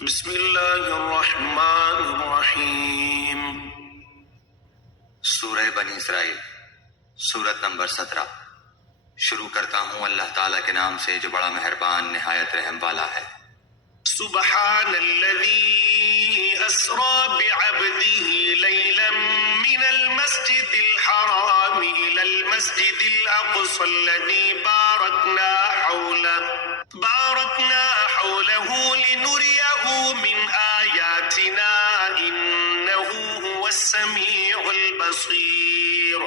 بسم اللہ الرحمن الرحیم۔ سورہ بنی اسرائیل، سورت نمبر 17۔ شروع کرتا ہوں اللہ تعالیٰ کے نام سے جو بڑا مہربان نہایت رحم والا ہے۔ سبحان الذي أسرى بعبده ليلا من المسجد الحرام إلى المسجد الأقصى الذي باركنا حوله لنريه من آياتنا إنه هو السميع البصير۔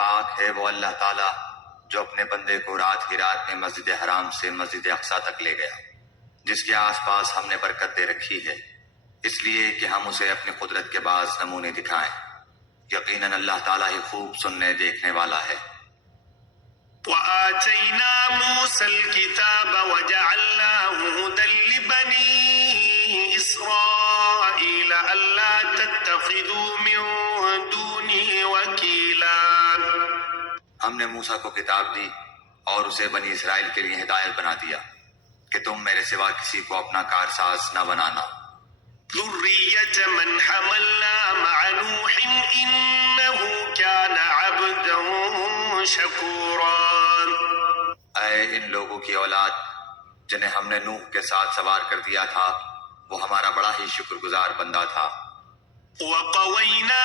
پاک ہے وہ اللہ تعالیٰ جو اپنے بندے کو رات ہی رات میں مسجد حرام سے مسجد اقصیٰ تک لے گیا، جس کے آس پاس ہم نے برکت دے رکھی ہے، اس لیے کہ ہم اسے اپنی قدرت کے بعض نمونے دکھائیں۔ یقیناً اللہ تعالیٰ ہی خوب سننے دیکھنے والا ہے۔ وآتينا موسى الكتاب وجعلناه هدى لبني إسرائيل ألا تتخذوا من دوني وكيلا۔ ہم نے موسیٰ کو کتاب دی اور اسے بنی اسرائیل کے لیے ہدایت بنا دیا کہ تم میرے سوا کسی کو اپنا کارساز نہ بنانا۔ ذرية من حملنا مع نوح إنه كان عبدا شكورا۔ اے ان لوگوں کی اولاد جنہیں ہم نے نوح کے ساتھ سوار کر دیا تھا، وہ ہمارا بڑا ہی شکر گزار بندہ تھا۔ وقوينا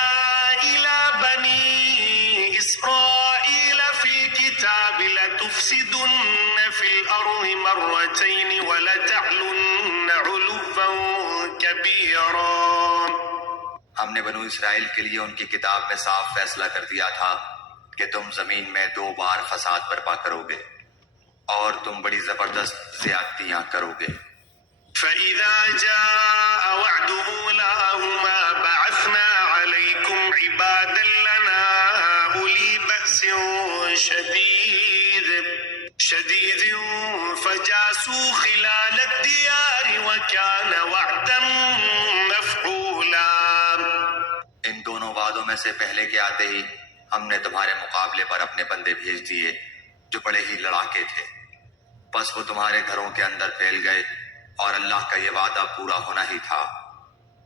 إلى بني إسرائيل في الكتاب لتفسدن في الأرض مرتين ولتعلن علوا كبيرا۔ ہم نے بنو اسرائیل کے لیے ان کی کتاب میں صاف فیصلہ کر دیا تھا کہ تم زمین میں 2 بار فساد برپا کرو گے اور تم بڑی زبردست زیادتیاں کرو گے۔ فإذا جاء وعد أولاهما بعثنا عليكم عبادا لنا أولي بأس شديد فجاسوا خلال الديار وكان وعدا مفعولا۔ ان دونوں وعدوں میں سے پہلے کے آتے ہی ہم نے تمہارے مقابلے پر اپنے بندے بھیج دیے جو بڑے ہی لڑاکے تھے، بس وہ تمہارے گھروں کے اندر پھیل گئے اور اللہ کا یہ وعدہ پورا ہونا ہی تھا۔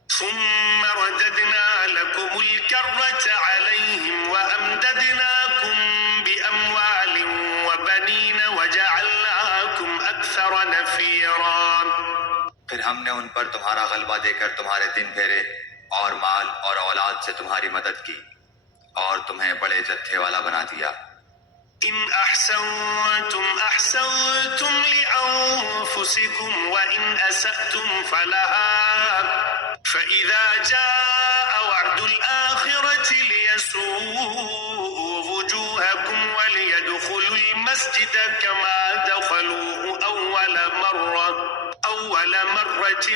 ثم رددنا لكم الكرة عليهم وأمددناكم بأموال وبنين وجعلناكم أكثر نفيرا۔ پھر ہم نے ان پر تمہارا غلبہ دے کر تمہارے دن پھیرے اور مال اور اولاد سے تمہاری مدد کی اور تمہیں بڑے جتھے والا بنا دیا۔ إن أحسنتم أحسنتم لأنفسكم وإن أسأتم فلها فإذا جاء وعد الآخرة ليسوءوا وجوهكم وليدخلوا المسجد كما دخلوه أول مرة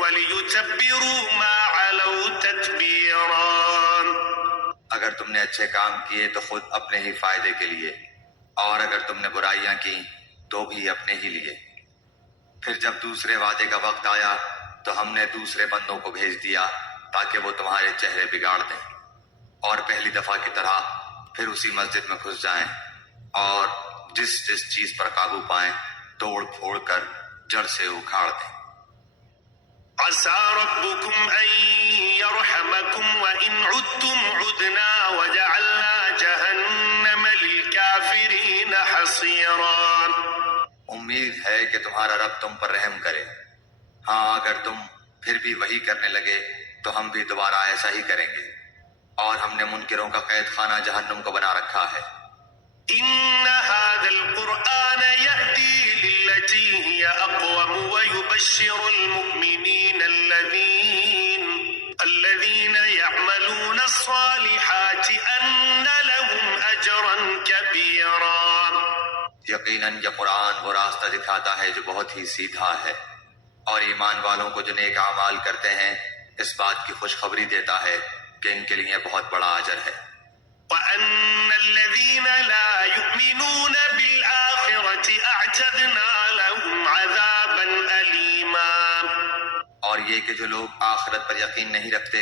وليتبروا ما علوا تتبيرا۔ اگر تم نے اچھے کام کیے تو خود اپنے ہی فائدے کے لیے، اور اگر تم نے برائیاں کی تو بھی اپنے ہی لیے۔ پھر جب دوسرے وعدے کا وقت آیا تو ہم نے دوسرے بندوں کو بھیج دیا تاکہ وہ تمہارے چہرے بگاڑ دیں اور پہلی دفعہ کی طرح پھر اسی مسجد میں گھس جائیں اور جس چیز پر قابو پائیں توڑ پھوڑ کر جڑ سے اکھاڑ دیں۔ عسى ربكم أن يرحمكم وإن عدتم عدنا وجعلنا جهنم للكافرين حصيرا۔ امید ہے کہ تمہارا رب تم پر رحم کرے، ہاں اگر تم پھر بھی وہی کرنے لگے تو ہم بھی دوبارہ ایسا ہی کریں گے، اور ہم نے منکروں کا قید خانہ جہنم کو بنا رکھا ہے۔ إن هذا القرآن يهدي للتي هي أقوم ويبشر المؤمنين الذين يعملون الصالحات أن لهم أجرا كبيرا۔ یقیناً یہ قرآن وہ راستہ دکھاتا ہے جو بہت ہی سیدھا ہے، اور ایمان والوں کو جو نیک اعمال کرتے ہیں اس بات کی خوشخبری دیتا ہے کہ ان کے لیے بہت بڑا اجر ہے۔ وأن الذين لا يؤمنون بالآخرة أعتدنا لهم عذابا أليما۔ اور یہ کہ جو لوگ آخرت پر یقین نہیں رکھتے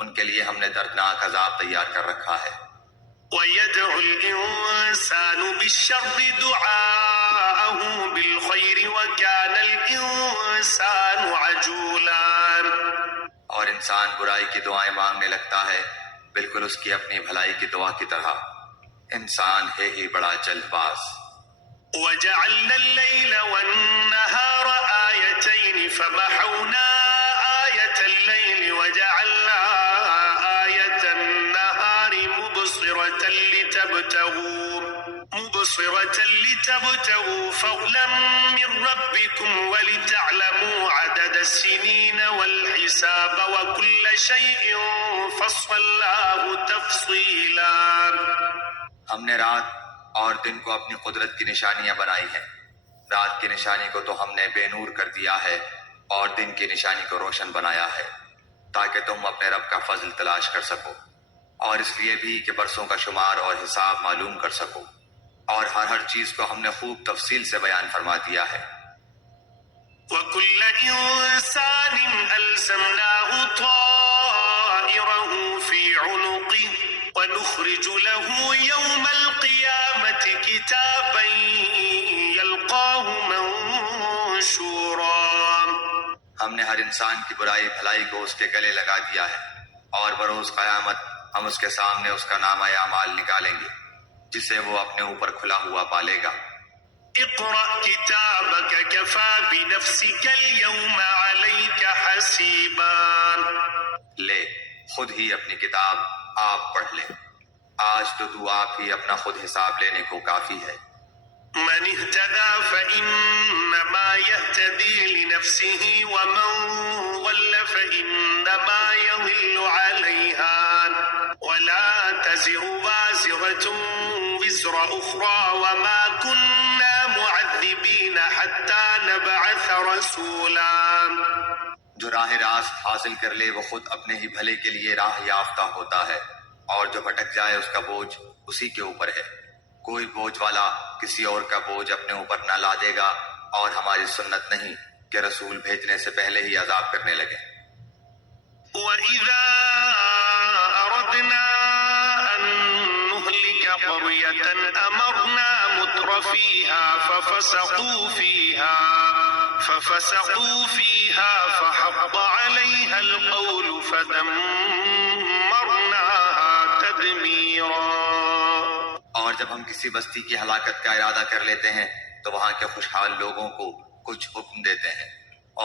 ان کے لیے ہم نے دردناک عذاب تیار کر رکھا ہے۔ ويدعو الإنسان بالشر دعاءه دعاءه بالخير وكان الإنسان عجولا. اور انسان برائی کی دعائیں مانگنے لگتا ہے بالکل اس کی اپنی بھلائی کی دعا کی طرح. انسان ہے ہی بڑا جلد باز. وجعلنا الليل والنهار آيتين فمحونا آية الليل وجعلنا آية النهار مبصرة لتبتغوا فضلا من ربكم ولتعلموا عدد السنين والحساب وكل شيء فصلناه تفصيلا. ہم نے رات اور دن کو اپنی قدرت کی نشانیاں بنائی ہیں. رات کی نشانی کو تو ہم نے بے نور کر دیا ہے اور دن کی نشانی کو روشن بنایا ہے تاکہ تم اپنے رب کا فضل تلاش کر سکو، اور اس لیے بھی کہ برسوں کا شمار اور حساب معلوم کر سکو، اور ہر چیز کو ہم نے خوب تفصیل سے بیان فرما دیا ہے. وَكُلَّ إِنسَانٍ أَلْزَمْنَاهُ طَائِرَهُ فِي عُنُقِهِ وَنُخْرِجُ لَهُ يَوْمَ الْقِيَامَةِ كِتَابًا يَلْقَاهُ مَنشُورًا. ہم نے ہر انسان کی برائی بھلائی کو اس کے گلے لگا دیا ہے، اور بروز قیامت ہم اس کے سامنے اس کا نامہ اعمال نکالیں گے جسے وہ اپنے اوپر کھلا ہوا پالے گا. اقرأ كتابك كفى بنفسك اليوم عليك حسيبا. لے خود ہی اپنی کتاب آپ پڑھ لے، آج تو آپ ہی اپنا خود حساب لینے کو کافی ہے. من اهتدى فإنما يهتدي لنفسه ومن ضل فإنما يضل عليها ولا تزر وازرة وزر أخرى وما كنا معذبين حتى نبعث رسولا. جو راہ راست حاصل کر لے وہ خود اپنے ہی بھلے کے لیے راہ یافتہ ہوتا ہے، اور جو بھٹک جائے اس کا بوجھ اسی کے اوپر ہے. کوئی بوجھ والا کسی اور کا بوجھ اپنے اوپر نہ لا دے گا، اور ہماری سنت نہیں کہ رسول بھیجنے سے پہلے ہی عذاب کرنے لگے. وَإِذَا أَرَدْنَا أَن نُهْلِكَ قَرْيَةً أَمَرْنَا مُتْرَ فَفَسَقُوا فِيهَا فَحَقَّ عَلَيْهَا الْقَوْلُ فَدَمَّرْنَاهَا تَدْمِيرًا. اور جب ہم کسی بستی کی ہلاکت کا ارادہ کر لیتے ہیں تو وہاں کے خوشحال لوگوں کو کچھ حکم دیتے ہیں،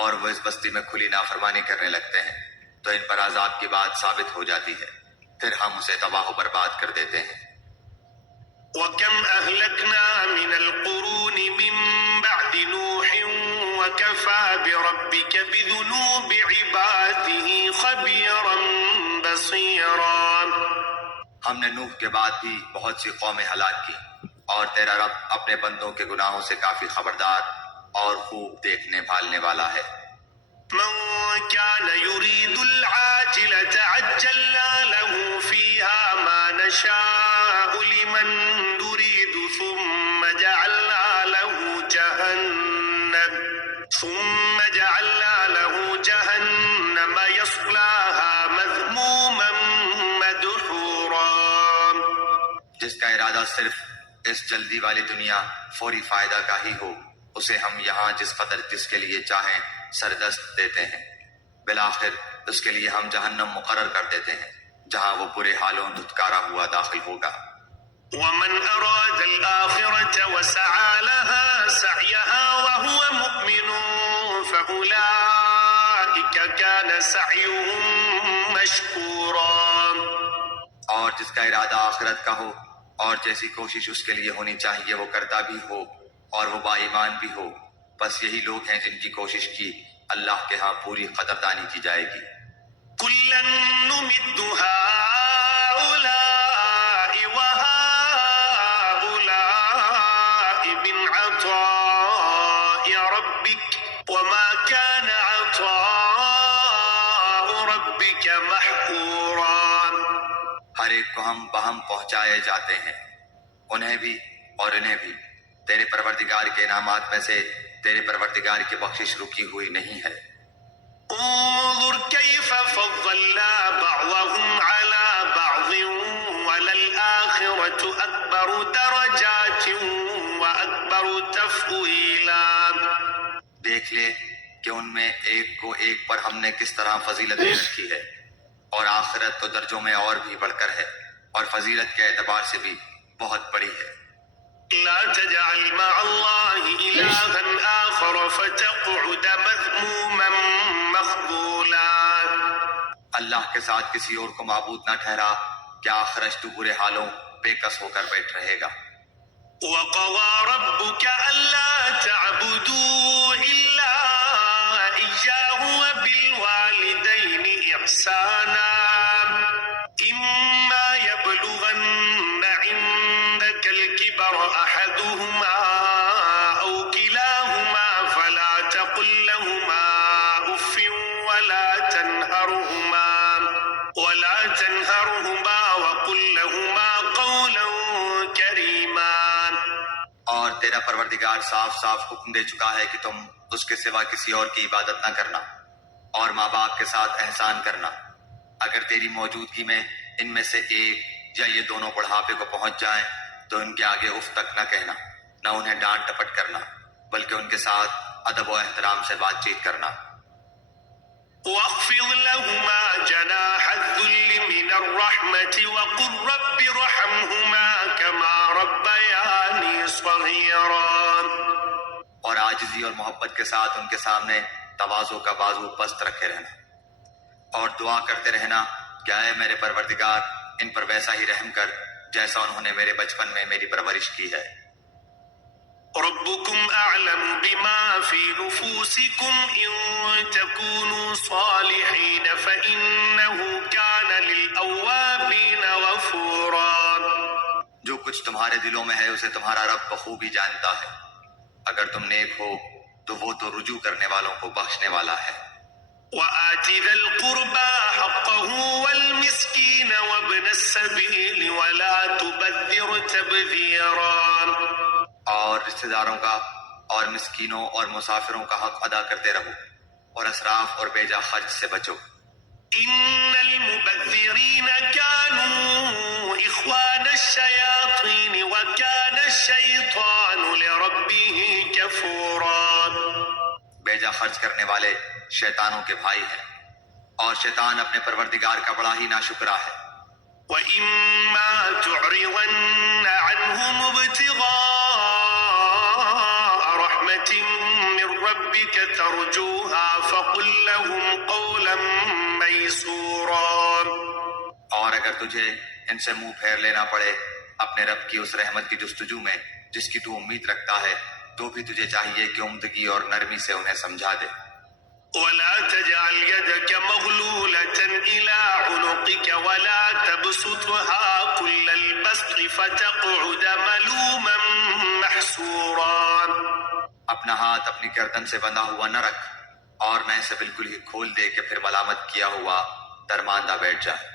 اور وہ اس بستی میں کھلی نافرمانی کرنے لگتے ہیں تو ان پر عذاب کی بات ثابت ہو جاتی ہے، پھر ہم اسے تباہ و برباد کر دیتے ہیں. وَكَمْ أَهْلَكْنَا مِنَ الْقُرُونِ مِنْ بَعْدِ نُوحٍ وَكَفَى بِرَبِّكَ بِذُنُوبِ عِبَادِهِ خَبِيرًا بَصِيرًا. ہم نے نوح کے بعد بھی بہت سی قومیں ہلاک کی، اور تیرا رب اپنے بندوں کے گناہوں سے کافی خبردار اور خوب دیکھنے بھالنے والا ہے. من كان يريد العاجلة عجلنا له فيها ما نشاء لمن نريد ثم جعلنا له جهنم يصلاها مذموما مدحورا. جس کا ارادہ صرف اس جلدی والی دنیا فوری فائدہ کا ہی ہو اسے ہم یہاں جس قدر جس کے لیے چاہیں سردست دیتے ہیں، بالآخر اس کے لیے ہم جہنم مقرر کر دیتے ہیں جہاں وہ برے حالوں دھتکارا ہوا داخل ہوگا. ومن أراد الآخرة وسعى لها سعيها وهو مؤمن فأولئك كان سعيهم مشكورا. اور جس کا ارادہ آخرت کا ہو اور جیسی کوشش اس کے لیے ہونی چاہیے وہ کرتا بھی ہو اور وہ با ایمان بھی ہو، بس یہی لوگ ہیں جن کی کوشش کی اللہ کے ہاں پوری قدردانی کی جائے گی. كلا نمد هؤلاء وهؤلاء من عطاء ربك وما كان عطاء ربك محظورا. ہر ایک کو ہم بہم پہنچائے جاتے ہیں، انہیں بھی اور انہیں بھی. تیرے پروردگار کے انعامات میں سے تیرے پروردگار کی بخشش رکی ہوئی نہیں ہے. انظر كيف فضلنا بعضهم على بعض وللآخرة أكبر درجات وأكبر تفضيلا. ان میں ایک کو ایک پر ہم نے کس طرح فضیلت دے رکھی ہے، اور آخرت تو درجوں میں اور بھی بڑھ کر ہے، اور فضیلت کے اعتبار سے بھی بہت بڑی ہے۔ لا تجعل مع الله إلها آخر فتقعد مذموما مخذولا۔ اللہ کے ساتھ کسی اور کو معبود نہ ٹھہرا، کیا آخرش تو برے حالوں بے کس ہو کر بیٹھ رہے گا۔ وقضى ربك ألا تعبدوا إلا إياه وبالوالدين إحسانا إما يبلغن عندك الكبر أحدهما أو كلاهما فلا تقل لهما أف ولا تنهرهما وقل لهما قولا كريما۔ اور تیرا پروردگار صاف صاف حکم دے چکا ہے کہ تم اس کے سوا کسی اور کی عبادت نہ کرنا، اور ماں باپ کے ساتھ احسان کرنا۔ اگر تیری موجودگی میں ان میں سے ایک یا یہ دونوں بڑھاپے کو پہنچ جائیں تو ان کے آگے اف تک نہ کہنا، نہ انہیں ڈانٹ ٹپٹ کرنا، بلکہ ان کے ساتھ ادب و احترام سے بات چیت کرنا۔ واخفض لهما جناح الذل من الرحمة وقل رب ارحمهما كما ربياني صغيرا۔ اور عاجزی اور محبت کے ساتھ ان کے سامنے تواضع کا بازو پست رکھے رہنا، اور دعا کرتے رہنا کہ اے میرے پروردگار ان پر ویسا ہی رحم کر جیسا انہوں نے میرے بچپن میں میری پرورش کی ہے۔ ربكم أعلم بما في نفوسكم إن تكونوا صالحين فإنه كان للأوابين غفورا۔ جو کچھ تمہارے دلوں میں ہے اسے تمہارا رب بخوبی جانتا ہے، اگر تم نیک ہو تو وہ تو رجوع کرنے والوں کو بخشنے والا ہے۔ وآت ذا القربى حقه والمسكين وابن السبيل ولا تبذر تبذيرا۔ اور رشتہ داروں کا اور مسکینوں اور مسافروں کا حق ادا کرتے رہو، اور اسراف اور بیجا خرچ سے بچو۔ ان المبذرین كانوا اخوان الشیاطین وكان الشیطان لربه كفورا۔ بیجا خرچ کرنے والے شیطانوں کے بھائی ہیں، اور شیطان اپنے پروردگار کا بڑا ہی ناشکرا ہے۔ وَإِمَّا تُعْرِضَنَّ عَنْهُمُ ابْتِغَاءَ رَحْمَةٍ مِّن رَّبِّكَ تَرْجُوهَا فَقُل لَّهُمْ قَوْلًا مَّيْسُورًا۔ اور اگر تجھے ان سے منہ پھیر لینا پڑے اپنے رب کی اس رحمت کی جستجو میں جس کی تو امید رکھتا ہے، تو بھی تجھے چاہیے کہ عمدگی اور نرمی سے انہیں سمجھا دے۔ ولا تجعل يدك مغلولة إلى عنقك ولا تبسطها كل البسط فتقعد ملوما محسورا۔ اپنا ہاتھ اپنی گردن سے بندھا ہوا نہ رکھ، اور نہ اسے بالکل ہی کھول دے کہ پھر ملامت کیا ہوا درماندہ بیٹھ جائے۔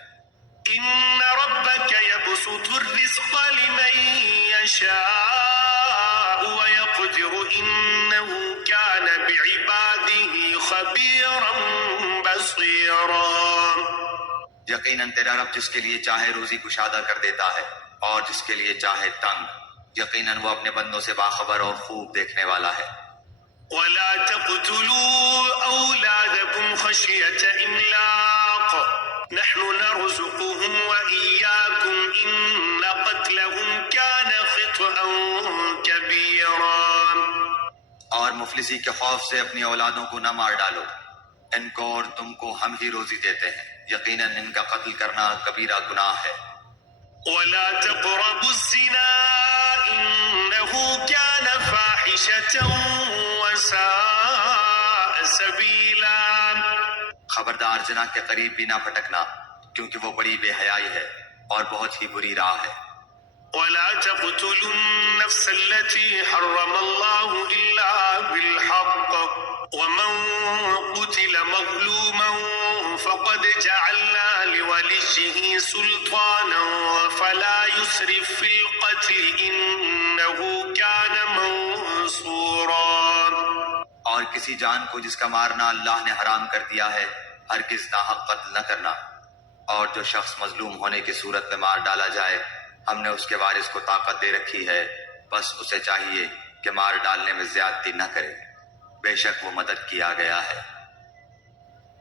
إن ربك يبسط الرزق لمن يشاء ويقدر إنه كان بعباده خبيرا بصيرا۔ یقیناً تیرا رب جس کے لیے چاہے روزی کشادہ کر دیتا ہے، اور جس کے لیے چاہے تنگ، یقیناً وہ اپنے بندوں سے باخبر اور خوب دیکھنے والا ہے۔ ولا تقتلوا أولادكم خشية إملاق نحن نرزقهم وإياكم إن قتلهم كان خطأ كبيرا۔ اور مفلسی کے خوف سے اپنی اولادوں کو نہ مار ڈالو، ان کو اور تم کو ہم ہی روزی دیتے ہیں، یقیناً ان کا قتل کرنا کبیرہ گناہ ہے۔ ولا تقربوا الزنا إنه كان فاحشة وساء سبيلا۔ خبردار زنا کے قریب بھی نہ پھٹکنا، کیونکہ وہ بڑی بے حیائی ہے اور بہت ہی بری راہ ہے۔ ولا تقتلوا النفس التي حرم الله إلا بالحق ومن قتل مظلوما فقد جعلنا لوليه سلطانا فلا يسرف في القتل إنه كان منصورا۔ اور کسی جان کو جس کا مارنا اللہ نے حرام کر دیا ہے ہرگز ناحق قتل نہ کرنا، اور جو شخص مظلوم ہونے کی صورت میں مار ڈالا جائے ہم نے اس کے وارث کو طاقت دے رکھی ہے، بس اسے چاہیے کہ مار ڈالنے میں زیادتی نہ کرے۔ بے شک وہ مدد کیا گیا ہے۔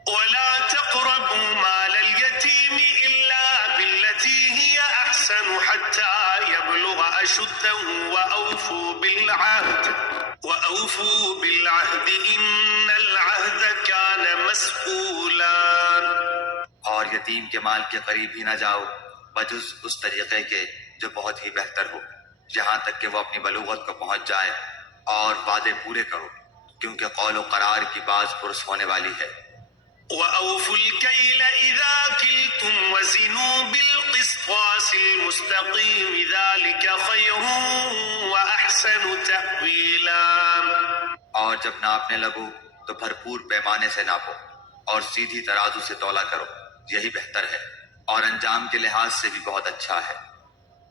ولا تقربوا مال اليتيم إلا بالتي هي أحسن حتى يبلغ أشده وأوفوا بالعهد إن العهد كان مسؤولا۔ اور یتیم کے مال کے قریب ہی نہ جاؤ بجز اس طریقے کے جو بہت ہی بہتر ہو، یہاں تک کہ وہ اپنی بلوغت کو پہنچ جائے، اور وعدے پورے کرو کیونکہ قول و قرار کی باز پرس ہونے والی ہے۔ وَأَوْفُوا الْكَيْلَ إِذَا كِلْتُمْ وَزِنُوا بِالْقِسْطَاسِ الْمُسْتَقِيمِ ذَلِكَ خَيْرٌ وَأَحْسَنُ تَأْوِيلًا۔ اور جب ناپنے لگو تو بھرپور پیمانے سے ناپو اور سیدھی ترازو سے تولا کرو، یہی بہتر ہے اور انجام کے لحاظ سے بھی بہت اچھا ہے۔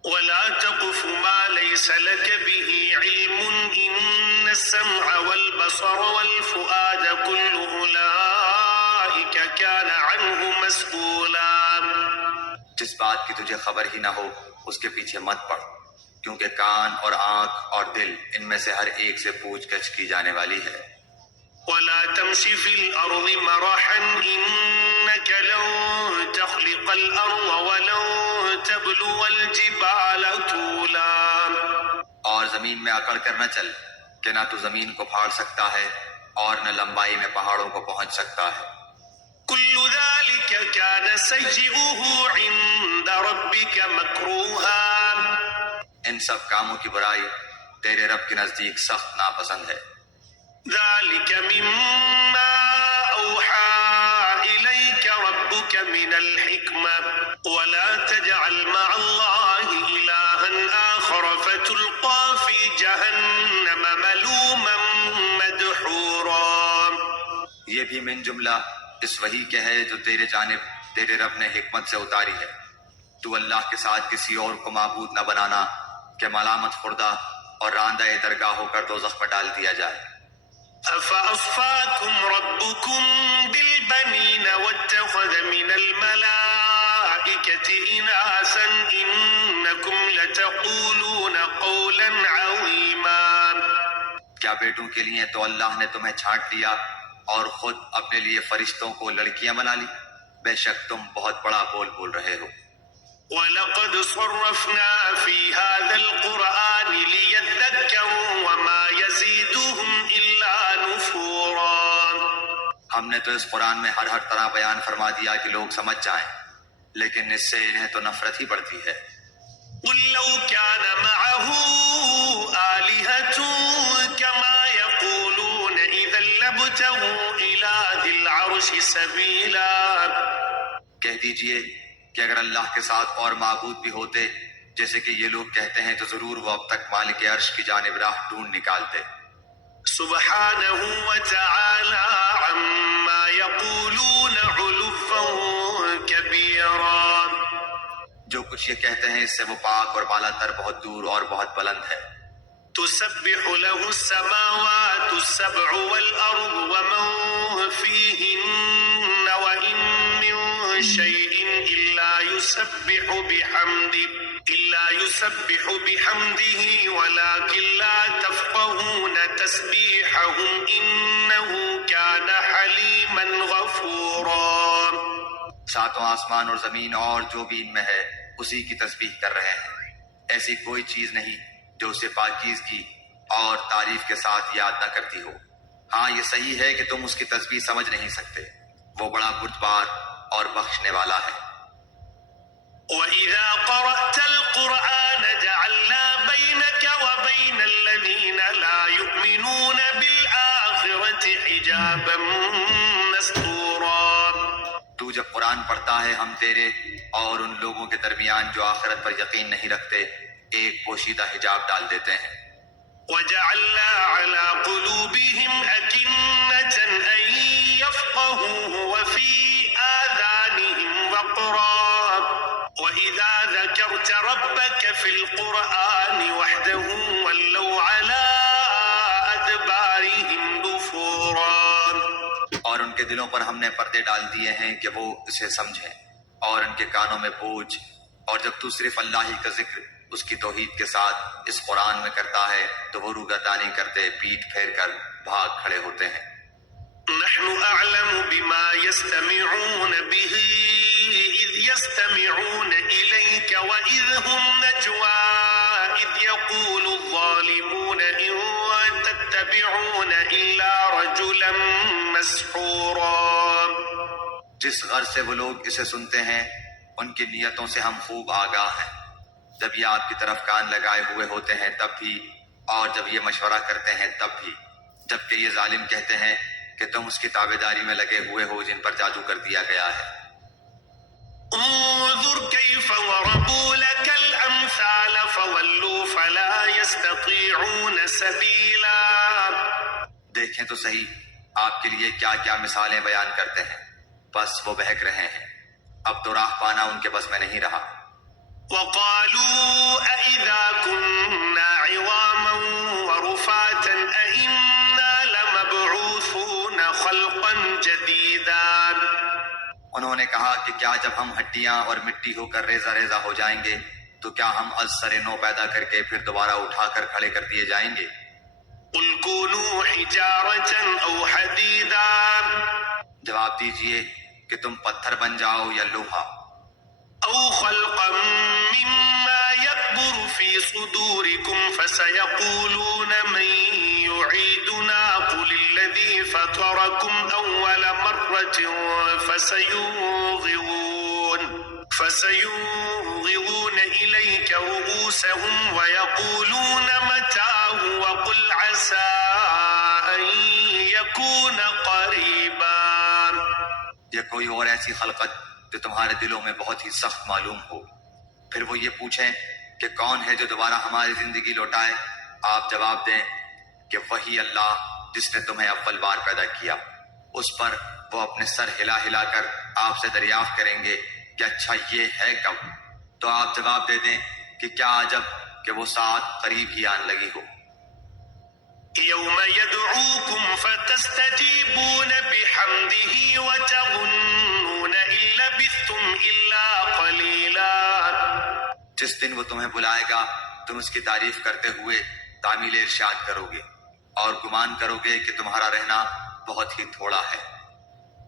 وَلَا تَقْفُ مَا لَيْسَ لَكَ بِهِ عِلْمٌ إِنَّ السَّمْعَ وَالْبَصَرَ وَالْفُؤَادَ كُلُّ أُولَئِكَ كَانَ عَنْهُ مَسْئُولًا۔ جس بات کی تجھے خبر ہی نہ ہو اس کے پیچھے مت پڑ، کیونکہ کان اور آنکھ اور دل ان میں سے ہر ایک سے پوچھ گچھ کی جانے والی ہے۔ وَلَا تَمْشِ فِي الْأَرْضِ مَرَحًا إِنَّكَ لَن تَخْرِقَ الْأَرْضَ وَلَن تَبْلُغَ الْجِبَالَ طُولًا۔ اور زمین میں اکڑ کر نہ چل کہ نہ تو زمین کو پھاڑ سکتا ہے اور نہ لمبائی میں پہاڑوں کو پہنچ سکتا ہے۔ كُلُّ ذَلِكَ كَانَ سَيِّئُهُ عِندَ رَبِّكَ مَكْرُوهًا۔ ان سب کاموں کی برائی تیرے رب کے نزدیک سخت ناپسند ہے۔ ذَلِكَ مِمَّا أَوْحَى إِلَيْكَ رَبُّكَ مِنَ الْحِكْمَةِ وَلَا تَجْعَلْ مَعَ اللَّهِ إِلَٰهًا آخَرَ فَتُلْقَىٰ فِي جَهَنَّمَ مَلُومًا مَدْحُورًا۔ یہ بھی من جملہ اس وحی کے ہے جو تیرے جانب تیرے رب نے حکمت سے اتاری ہے، تو اللہ کے ساتھ کسی اور کو معبود نہ بنانا کہ ملامت خوردہ اور راندہ درگاہ ہو کر دوزخ میں ڈال دیا جائے۔ أَفَأَصْفَاكُمْ رَبُّكُمْ بِالْبَنِينَ وَاتَّخَذَ مِنَ الْمَلَائِكَةِ إِنَاثًا إِنَّكُمْ لَتَقُولُونَ قَوْلًا عَظِيمًا۔ کیا بیٹوں کے لیے تو اللہ نے تمہیں چھانٹ لیا اور خود اپنے لیے فرشتوں کو لڑکیاں بنا لی؟ بے شک تم بہت بڑا بول رہے ہو۔ وَلَقَدْ صَرَّفْنَا فِي هَذَا الْقُرْآنِ لِيَذَّكَّرُوا وَمَا يَزِيدُهُمْ إِلَّا نُفُورًا۔ ہم نے تو اس قرآن میں ہر طرح بیان فرما دیا کہ لوگ سمجھ جائیں، لیکن اس سے انہیں تو نفرت ہی بڑھتی ہے۔ قُلْ لَوْ كَانَ مَعَهُ آلِهَةٌ كَمَا يَقُولُونَ إِذًا لَّابْتَغُوا إِلَىٰ ذِي الْعَرْشِ سَبِيلًا۔ کہہ دیجئے کہ اگر اللہ کے ساتھ اور معبود بھی ہوتے جیسے کہ یہ لوگ کہتے ہیں تو ضرور وہ اب تک مالک عرش کی جانب راہ ڈھونڈ نکالتے۔ سبحانہ وتعالی عما یقولون علوا کبیرا۔ جو کچھ یہ کہتے ہیں اس سے وہ پاک اور بالا تر، بہت دور اور بہت بلند ہے۔ تسبح له السماوات السبع والأرض ومن فيهن وإن من شيء إلا يسبح بحمده ولكن لا تفقهون تسبيحهم إنه كان حليما غفورا۔ ساتوں آسمان اور زمین اور جو بھی ان میں ہے اسی کی تسبیح کر رہے ہیں، ایسی کوئی چیز نہیں جو اسے پاکیزگی اور تعریف کے ساتھ یاد نہ کرتی ہو۔ ہاں یہ صحیح ہے کہ تم اس کی تسبیح سمجھ نہیں سکتے، وہ بڑا بردبار اور بخشنے والا ہے۔ وَإِذَا قَرَأْتَ الْقُرْآنَ جَعَلْنَا بَيْنَكَ وَبَيْنَ الَّذِينَ لَا يُؤْمِنُونَ بِالْآخِرَةِ حِجَابًا مَّسْتُورًا۔ تو جب قرآن پڑھتا ہے ہم تیرے اور ان لوگوں کے درمیان جو آخرت پر یقین نہیں رکھتے ایک پوشیدہ حجاب ڈال دیتے ہیں۔ وَجَعَلْنَا عَلَىٰ قُلُوبِهِمْ أَكِنَّةً أَن يَفْقَهُوهُ وَفِي آذَانِهِمْ وَقْرًا وَإِذَا ذَكَرْتَ رَبَّكَ فِي الْقُرْآنِ وَحْدَهُ وَلَّوْا عَلَىٰ أَدْبَارِهِمْ نُفُورًا۔ اور ان کے دلوں پر ہم نے پردے ڈال دیے ہیں کہ وہ اسے سمجھیں، اور ان کے کانوں میں بوجھ، اور جب تو صرف اللہ ہی کا ذکر اس کی توحید کے ساتھ اس قرآن میں کرتا ہے تو وہ روگردانی کرتے پیٹ پھیر کر بھاگ کھڑے ہوتے ہیں۔ نحن أعلم بما يستمعون به إذ يستمعون إليك وإذ هم نجوى إذ يقول الظالمون إن تتبعون إلا رجلا مسحورا۔ جس غرض سے وہ لوگ اسے سنتے ہیں ان کی نیتوں سے ہم خوب آگاہ ہیں۔ جب یہ آپ کی طرف کان لگائے ہوئے ہوتے ہیں تب بھی، اور جب یہ مشورہ کرتے ہیں تب بھی، جبکہ یہ ظالم کہتے ہیں کہ تم اس کی تابعداری میں لگے ہوئے ہو جن پر جادو کر دیا گیا ہے۔ انظر كيف ضربوا لك الأمثال فولوا فلا يستطيعون سبيلا۔ دیکھیں تو صحیح آپ کے لیے کیا کیا مثالیں بیان کرتے ہیں، بس وہ بہک رہے ہیں، اب تو راہ پانا ان کے بس میں نہیں رہا۔ وقالوا أإذا كنا عظاما ورفاتا أإنا لمبعوثون خلقا جديدا۔ انہوں نے کہا کہ کیا جب ہم ہڈیاں اور مٹی ہو کر ریزہ ریزہ ہو جائیں گے تو کیا ہم از سر نو پیدا کر کے پھر دوبارہ اٹھا کر کھڑے کر دیے جائیں گے؟ قل كونوا حجارة أو حديدا۔ جواب دیجئے کہ تم پتھر بن جاؤ یا لوہا، أو خلقا مما يكبر في صدوركم فسيقولون من يعيدنا قل الذي فطركم أول مرة فسينغضون إليك رؤوسهم ويقولون متاه وقل عسى أن يكون قريبا۔ یا کوئی اور ایسی خلقت جو تمہارے دلوں میں بہت ہی سخت معلوم ہو، پھر وہ یہ پوچھیں کہ کون ہے جو دوبارہ ہماری زندگی لوٹائے؟ آپ جواب دیں کہ وہی اللہ جس نے تمہیں اول بار پیدا کیا۔ اس پر وہ اپنے سر ہلا ہلا کر آپ سے دریافت کریں گے کہ اچھا یہ ہے کب؟ تو آپ جواب دے دیں کہ کیا عجب کہ وہ ساعت قریب ہی آن لگی ہو۔ يوم يدعوكم فتستجيبون بحمده وتظنون إن لبثتم إلا قليلا۔ جس دن وہ تمہیں بلائے گا تم اس کی تعریف کرتے ہوئے تعمیل ارشاد کرو گے اور گمان کرو گے کہ تمہارا رہنا بہت ہی تھوڑا ہے۔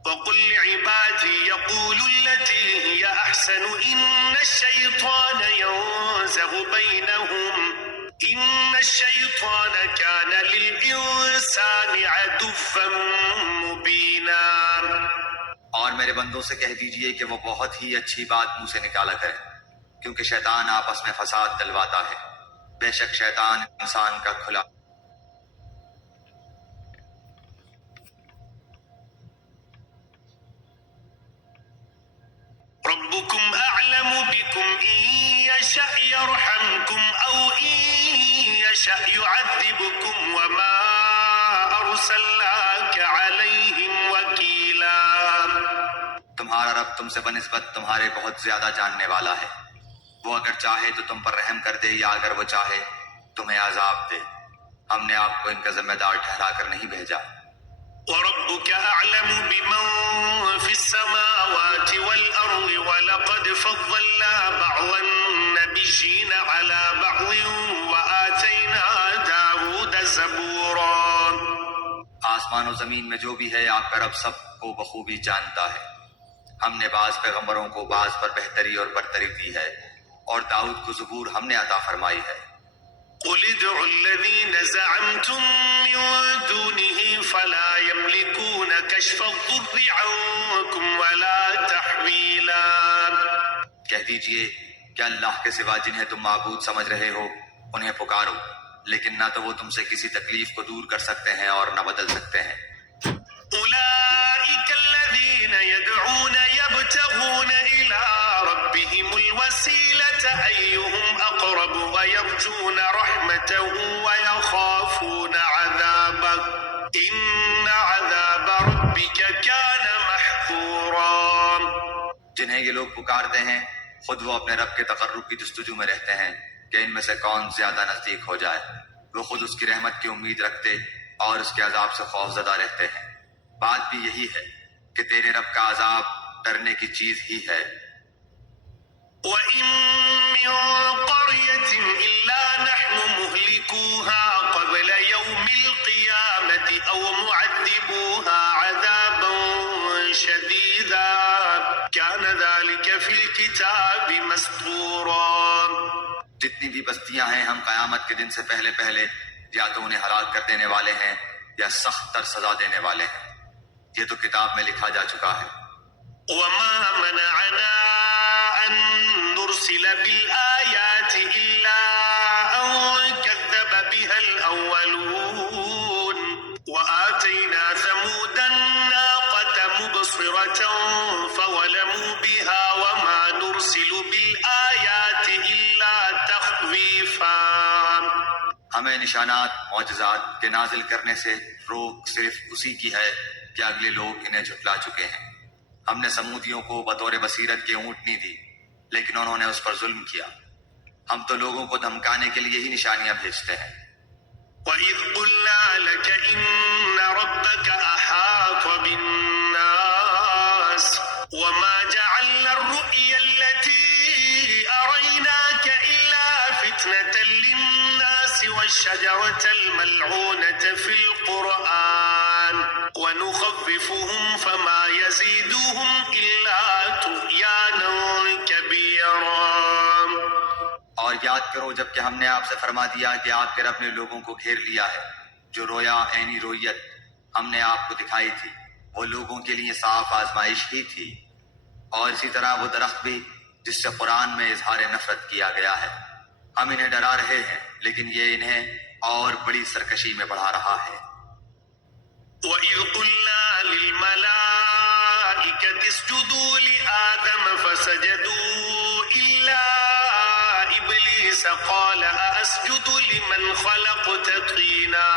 وقل لعبادي يقولوا التي هي أحسن إن الشيطان ينزغ بينهم إن الشيطان كان للإنسان عدوا مبينا۔ اور میرے بندوں سے کہہ دیجئے کہ وہ بہت ہی اچھی بات منہ سے نکالا کریں، کیونکہ شیطان آپس میں فساد ڈلواتا ہے۔ بے شک شیطان انسان کا کھلا ربكم أعلم بكم إن يشأ يرحمكم أو إن يشأ يعذبكم وما أرسلناك عليهم وكيلا۔ تمہارا رب تم سے بنسبت تمہارے بہت زیادہ جاننے والا ہے، وہ اگر چاہے تو تم پر رحم کر دے یا اگر وہ چاہے تمہیں عذاب دے، ہم نے آپ کو ان کا ذمہ دار ٹھہرا کر نہیں بھیجا۔ وربك أعلم بمن في السماوات والأرض ولقد فضلنا بعض النبيين على بعض وآتينا داود زبورا۔ آسمان و زمین میں جو بھی ہے آپ کا رب سب کو بخوبی جانتا ہے۔ ہم نے بعض پیغمبروں کو بعض پر بہتری اور برتری دی ہے، اور داؤد کو زبور ہم نے عطا فرمائی ہے۔ قل ادعوا الذين زعمتم من دونه فلا يملكون كشف الضر عنكم ولا تحويلا۔ کہہ دیجئے کہ اللہ کے سوا جنہیں تم معبود سمجھ رہے ہو انہیں پکارو، لیکن نہ تو وہ تم سے کسی تکلیف کو دور کر سکتے ہیں اور نہ بدل سکتے ہیں۔ أولئك الذين يدعون يبتغون إلى ربهم الوسيلة أيهم أقرب ويرجون رحمته ويخافون عذابه إن عذاب ربك كان محذورا۔ جنہیں یہ لوگ پکارتے ہیں خود وہ اپنے رب کے تقرب کی جستجو میں رہتے ہیں کہ ان میں سے کون زیادہ نزدیک ہو جائے۔ وہ خود اس کی رحمت کی امید رکھتے اور اس کے عذاب سے خوف زدہ رہتے ہیں۔ بات بھی یہی ہے کہ تیرے رب کا عذاب ڈرنے کی چیز ہی ہے۔ وَإِن مِّن قَرْيَةٍ إِلَّا نَحْنُ مُهْلِكُوهَا قَبْلَ يَوْمِ الْقِيَامَةِ شديدا كان ذلك في الكتاب مسطورا. جتنی بھی بستیاں ہیں ہم قیامت کے دن سے پہلے پہلے یا تو انہیں ہلاک کر دینے والے ہیں یا سخت تر سزا دینے والے ہیں، یہ تو کتاب میں لکھا جا چکا ہے۔ وما منعنا أن نرسل بالآيات إلا أن كذب بها الأولون وآتينا ثمود الناقة مبصرة فظلموا بها وما نرسل بالآيات إلا تخويفا۔ ہمیں نشانات معجزات کے نازل کرنے سے روک صرف اسی کی ہے کہ اگلے لوگ انہیں جھٹلا چکے ہیں۔ ہم نے سمودیوں کو بطور بصیرت کے اونٹنی دی لیکن انہوں نے اس پر ظلم کیا۔ ہم تو لوگوں کو دھمکانے کے لیے ہی نشانیاں بھیجتے ہیں۔ وَإِذْ قُلْنَا لَكَ إِنَّ رَبَّكَ أَحَاطَ بِالنَّاسِ وَمَا جَعَلْنَا الرُّؤْيَا الَّتِي أَرَيْنَاكَ إِلَّا فِتْنَةً لِلنَّاسِ وَالشَّجَرَةَ الْمَلْعُونَةَ فِي الْقُرْآنِ وَنُخَوِّفُهُمْ فَمَا يَزِيدُهُمْ إِلَّا طُغْيَانًا كَبِيرًا۔ اور یاد کرو جب کہ ہم نے آپ سے فرما دیا کہ آپ کے رب نے لوگوں کو گھیر لیا ہے، جو رویا عینی رویت ہم نے آپ کو دکھائی تھی وہ لوگوں کے لیے صاف آزمائش ہی تھی، اور اسی طرح وہ درخت بھی جس سے قرآن میں اظہار نفرت کیا گیا ہے۔ ہم انہیں ڈرا رہے ہیں لیکن یہ انہیں اور بڑی سرکشی میں بڑھا رہا ہے۔ وَإِذْ قُلْنَا لِلْمَلَائِكَةِ اسْجُدُوا لِآدَمَ فَسَجَدُوا إِلَّا إِبْلِيسَ قَالَ أَأَسْجُدُ لِمَنْ خَلَقْتَ طِينًا۔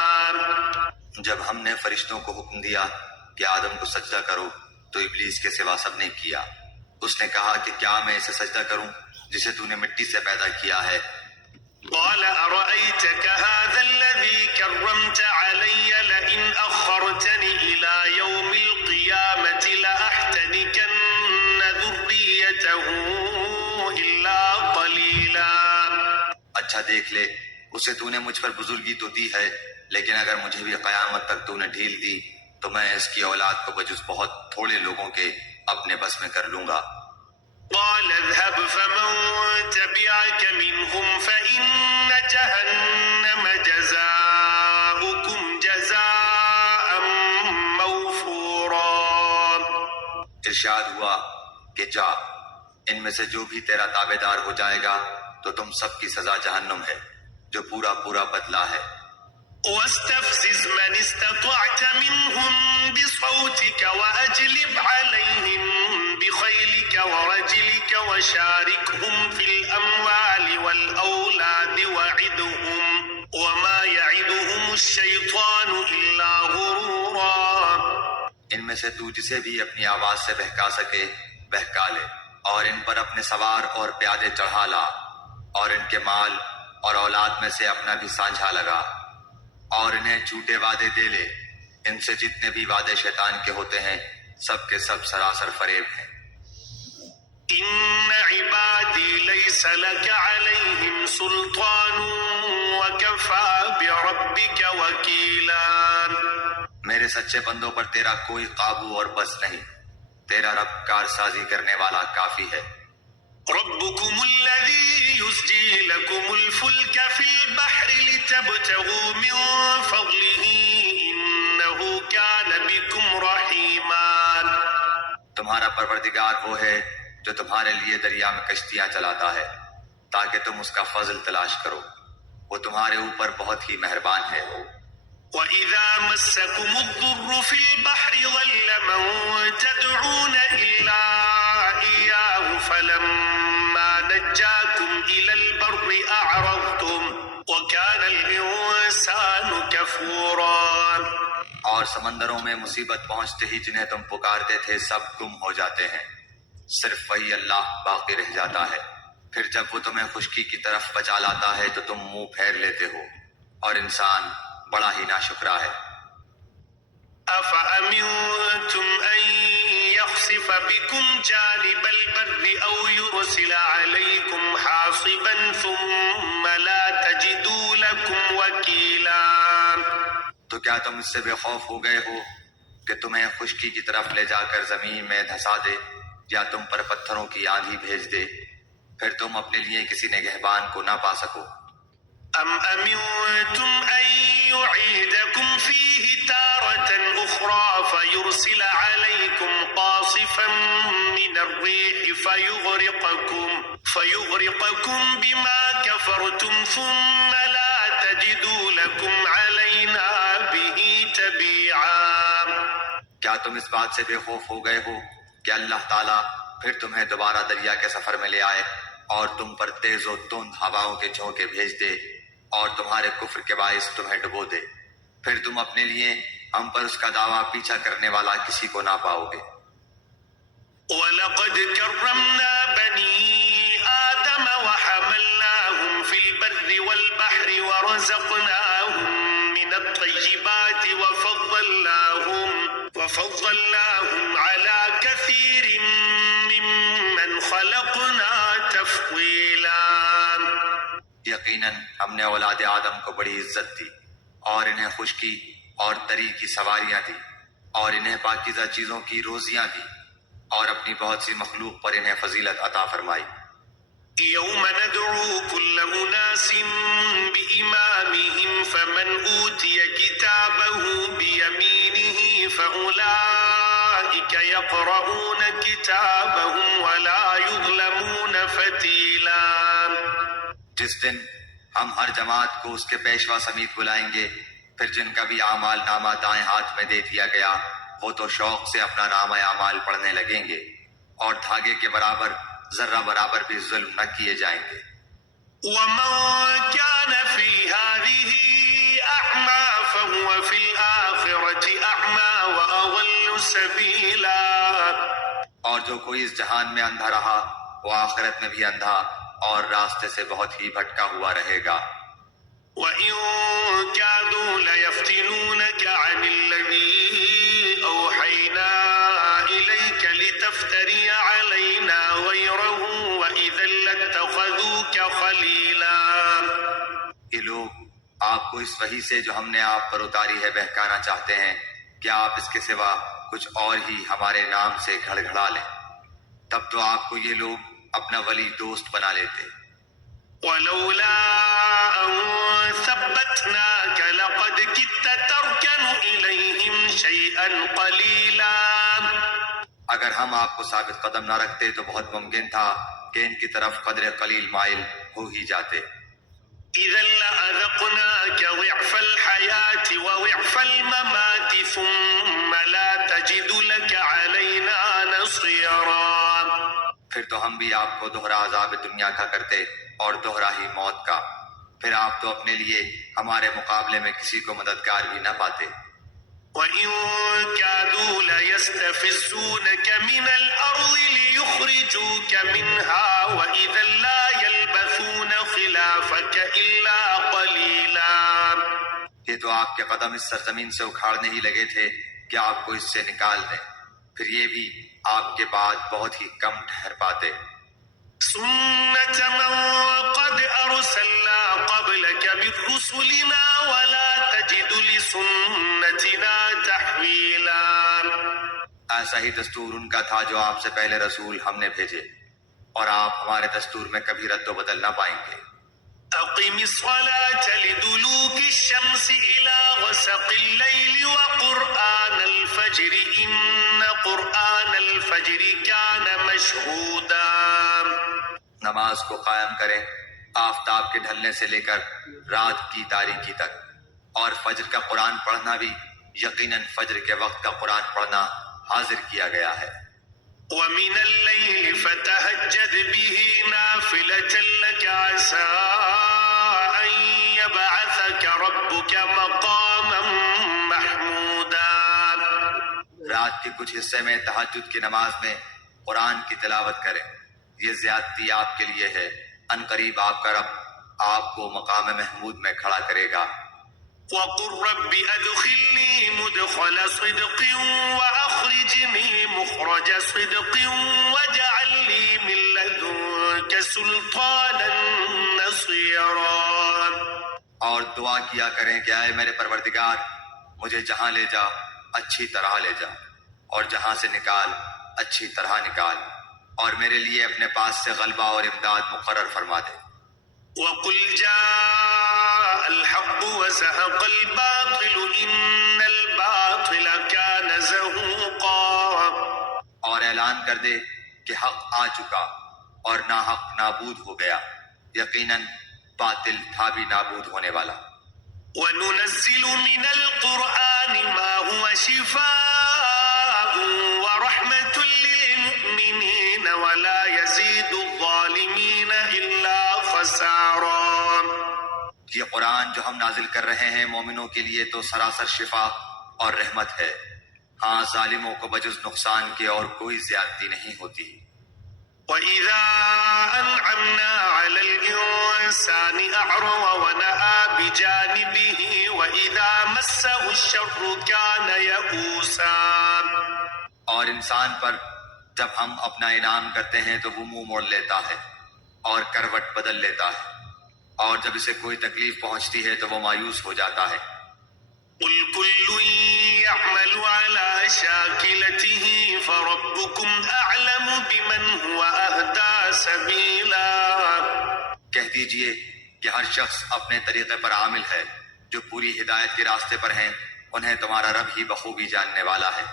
جب ہم نے فرشتوں کو حکم دیا کہ آدم کو سجدہ کرو تو ابلیس کے سوا سب نے کیا۔ اس نے کہا کہ کیا میں اسے سجدہ کروں جسے تو نے مٹی سے پیدا کیا ہے؟ قال أرأيتك هذا الذي كرمت علي لئن أخرتني إلى يوم القيامة لأحتنكن ذريته إلا قليلا۔ اچھا دیکھ لے، اسے تو نے مجھ پر بزرگی تو دی ہے لیکن اگر مجھے بھی قیامت تک تو نے ڈھیل دی تو میں اس کی اولاد کو بجز بہت تھوڑے لوگوں کے اپنے بس میں کر لوں گا۔ قال اذهب فمن تبعك منهم فإن جهنم جزاؤكم جزاء موفورا۔ ارشاد ہوا کہ جا، ان میں سے جو بھی تیرا تابع دار ہو جائے گا تو تم سب کی سزا جہنم ہے جو پورا پورا بدلہ ہے۔ واستفزز من استطعت منهم بصوتك وأجلب عليهم بخيلك ورجلك وشاركهم في الأموال والأولاد وعدهم وما يعدهم الشيطان إلا غرورا۔ ان میں سے تو جسے بھی اپنی آواز سے بہکا سکے بہکا لے، اور ان پر اپنے سوار اور پیادے چڑھا لا، اور ان کے مال اور اولاد میں سے اپنا بھی سانجھا لگا، اور انہیں جھوٹے وعدے دے لے۔ ان سے جتنے بھی وعدے شیطان کے ہوتے ہیں سب کے سب سراسر فریب ہیں۔ إن عبادي ليس لك عليهم سلطان وكفى بربك وكيلا۔ میرے سچے بندوں پر تیرا کوئی قابو اور بس نہیں، تیرا رب کارسازی کرنے والا کافی ہے۔ ربكم الذي يزجي لكم الفلك في البحر لتبتغوا من فضله إنه كان بكم رحيما۔ تمہارا پروردگار وہ ہے جو تمہارے لیے دریا میں کشتیاں چلاتا ہے تاکہ تم اس کا فضل تلاش کرو، وہ تمہارے اوپر بہت ہی مہربان ہے۔ وَإِذَا مَسَّكُمُ الضُّرُّ فِي الْبَحْرِ ضَلَّ مَن تَدْعُونَ إِلَّا إِيَّاهُ فَلَمَّا نَجَّاكُمْ إِلَى الْبَرِّ أَعْرَضْتُمْ وَكَانَ الْإِنسَانُ كَفُورًا۔ اور سمندروں میں مصیبت پہنچتے ہی جنہیں تم پکارتے تھے سب گم ہو جاتے ہیں، صرف وہی اللہ باقی رہ جاتا ہے۔ پھر جب وہ تمہیں خشکی کی طرف بچا لاتا ہے تو تم منہ پھیر لیتے ہو، اور انسان بڑا ہی ناشکرا ہے۔ أَفَأَمِنْتُمْ أَنْ يَخْسِفَ بِكُمْ جَانِبَ الْبَرِّ أَوْ يُرْسِلَ عَلَيْكُمْ حَاصِبًا ثُمَّ لَا تَجِدُوا لَكُمْ وَكِيلًا۔ تو کیا تم اس سے بے خوف ہو گئے ہو کہ تمہیں خشکی کی طرف لے جا کر زمین میں دھسا دے یا تم پر پتھروں کی آندھی بھیج دے، پھر تم اپنے لیے کسی نگہبان کو نہ پا سکو۔ أم أمنتم أن يعيدكم فيه تارة أخرى فيرسل عليكم قاصفا من الريح فيغرقكم بما كفرتم ثم لا تجدوا لكم علينا به تبيعا۔ کیا تم اس بات سے بے خوف ہو گئے ہو کہ اللہ تعالیٰ پھر تمہیں دوبارہ دریا کے سفر میں لے آئے اور تم پر تیز و تند ہواؤں کے جھونکے بھیج دے اور تمہارے کفر کے باعث تمہیں ڈبو دے، پھر تم اپنے لیے ہم پر اس کا دعویٰ پیچھا کرنے والا کسی کو نہ پاؤ گے۔ وَلَقَدْ كَرَّمْنَا بَنِي آدَمَ وَحَمَلْنَاهُمْ فِي الْبَرِّ وَالْبَحْرِ وَرَزَقْنَاهُمْ مِنَ الطَّيِّبَاتِ وَفَضَّلْنَاهُمْ عَلَى كَثِيرٍ مِّمَّنْ خَلَقْنَا تَفْضِيلًا۔ یقیناً ہم نے اولاد آدم کو بڑی عزت دی اور انہیں خشکی اور تری کی سواریاں دی اور انہیں پاکیزہ چیزوں کی روزیاں دی اور اپنی بہت سی مخلوق پر انہیں فضیلت عطا فرمائی۔ يوم ندعو كل أناس بإمامهم فمن أوتي كتابه بيمينه فأولئك يقرؤون كتابهم ولا يظلمون فتيلا۔ جس دن ہم ہر جماعت کو اس کے پیشوا سمیت بلائیں گے، پھر جن کا بھی اعمال نامہ دائیں ہاتھ میں دے دیا گیا وہ تو شوق سے اپنا نامہ اعمال پڑھنے لگیں گے اور دھاگے کے برابر ذرہ برابر بھی ظلم نہ کیے جائیں گے۔ ومن كان في هذه أعمى فهو في الآخرة أعمى وأضل سبيلا۔ اور جو کوئی اس جہان میں اندھا رہا وہ آخرت میں بھی اندھا اور راستے سے بہت ہی بھٹکا ہوا رہے گا۔ وَإِن كَادُوا لَيَفْتِنُونَكَ عَنِ الَّذِي أَوْحَيْنَا إِلَيْكَ لِتَفْتَرِيَ عَلَيْنَا غَيْرَهُ وَإِذًا لَّاتَّخَذُوكَ خَلِيلًا۔ یہ لوگ آپ کو اس وحی سے جو ہم نے آپ پر اتاری ہے بہکانا چاہتے ہیں کہ آپ اس کے سوا کچھ اور ہی ہمارے نام سے گھڑگھڑا لیں، تب تو آپ کو یہ لوگ اپنا ولی دوست بنا لیتے۔ وَلَوْلَا أَن ثَبَّتْنَاكَ لَقَدْ كِدتَّ تَرْكَنُ إِلَيْهِمْ شَيْئًا قَلِيلًا۔ اگر ہم آپ کو ثابت قدم نہ رکھتے تو بہت ممکن تھا کہ ان کی طرف قدر قلیل مائل ہو ہی جاتے۔ إِذًا لَّأَذَقْنَاكَ ضِعْفَ الْحَيَاةِ وَضِعْفَ الْمَمَاتِ ثُمَّ لَا تَجِدُ لَكَ عَلَيْنَا نَصِيرًا۔ پھر تو ہم بھی آپ کو دوہرا عذاب دنیا کا کرتے اور دوہرا ہی موت کا، پھر آپ تو اپنے لیے ہمارے مقابلے میں کسی کو مددگار بھی نہ پاتے۔ وَإِن كَادُوا لَيَسْتَفِزُّونَكَ مِنَ الْأَرْضِ لِيُخْرِجُوكَ مِنْهَا وَإِذًا لَّا يَلْبَثُونَ خِلَافَكَ إِلَّا قَلِيلًا۔ یہ تو آپ کے قدم اس سرزمین سے اکھاڑنے ہی لگے تھے کہ آپ کو اس سے نکال دیں، پھر یہ بھی آپ کے بعد بہت ہی کم ٹھہر پاتے۔ سُنَّةَ مَن قَدْ أَرْسَلْنَا قَبْلَكَ مِن رُّسُلِنَا وَلَا تَجِدُ لِسُنَّتِنَا تَحْوِيلًا۔ ایسا ہی دستور ان کا تھا جو آپ سے پہلے رسول ہم نے بھیجے، اور آپ ہمارے دستور میں کبھی رد و بدل نہ پائیں گے۔ أقم الصلاة لدلوك الشمس إلى غسق الليل وقرآن الفجر إن قرآن الفجر كان مشهودا۔ نماز کو قائم کریں آفتاب کے ڈھلنے سے لے کر رات کی تاریکی تک، اور فجر کا قرآن پڑھنا بھی یقیناً فجر کے وقت کا قرآن پڑھنا حاضر کیا گیا ہے۔ ومن الليل فتهجد به نافلة لك عسى أن يبعثك ربك مقاما محمودا۔ رات کے کچھ حصے میں تہجد کی نماز میں قرآن کی تلاوت کریں، یہ زیادتی آپ کے لیے ہے، ان قریب آپ کا رب آپ کو مقام محمود میں کھڑا کرے گا۔ وَقُلْ رَبِّ أَدْخِلْنِي مُدْخَلَ صِدْقٍ وَأَخْرِجْنِي مُخْرَجَ صِدْقٍ وَاجْعَل لِّي مِن لَّدُنكَ سُلْطَانًا نَّصِيرًا۔ اور دعا کیا کریں کہ اے میرے پروردگار مجھے جہاں لے جا اچھی طرح لے جا، اور جہاں سے نکال اچھی طرح نکال، اور میرے لیے اپنے پاس سے غلبہ اور امداد مقرر فرما دے۔ وقل جاء الحق وزهق الباطل إن الباطل كان زهوقا، اور اعلان کر دے کہ حق آ چکا اور ناحق نابود ہو گیا، یقیناً باطل تھا بھی نابود ہونے والا۔ وننزل من القرآن ما هو شفاء ورحمة للمؤمنين ولا يزيد الظالمين إلا خسارا۔ یہ قرآن جو ہم نازل کر رہے ہیں مومنوں کے لیے تو سراسر شفا اور رحمت ہے، ہاں ظالموں کو بجز نقصان کے اور کوئی زیادتی نہیں ہوتی۔ وَإِذَا أَنْعَمْنَا عَلَى الْإِنسَانِ أَعْرَضَ وَنَأَىٰ بِجَانِبِهِ وَإِذَا مَسَّهُ الشَّرُّ كَانَ يَئُوسًا۔ اور انسان پر جب ہم اپنا انعام کرتے ہیں تو وہ منہ موڑ لیتا ہے اور کروٹ بدل لیتا ہے، اور جب اسے کوئی تکلیف پہنچتی ہے تو وہ مایوس ہو جاتا ہے۔ قُلْ كُلٌّ يَعْمَلُ عَلَىٰ شَاكِلَتِهِ فَرَبُّكُمْ أَعْلَمُ بِمَنْ هُوَ أَهْدَىٰ سَبِيلًا۔ کہہ دیجئے کہ ہر شخص اپنے طریقے پر عامل ہے، جو پوری ہدایت کے راستے پر ہیں انہیں تمہارا رب ہی بخوبی جاننے والا ہے۔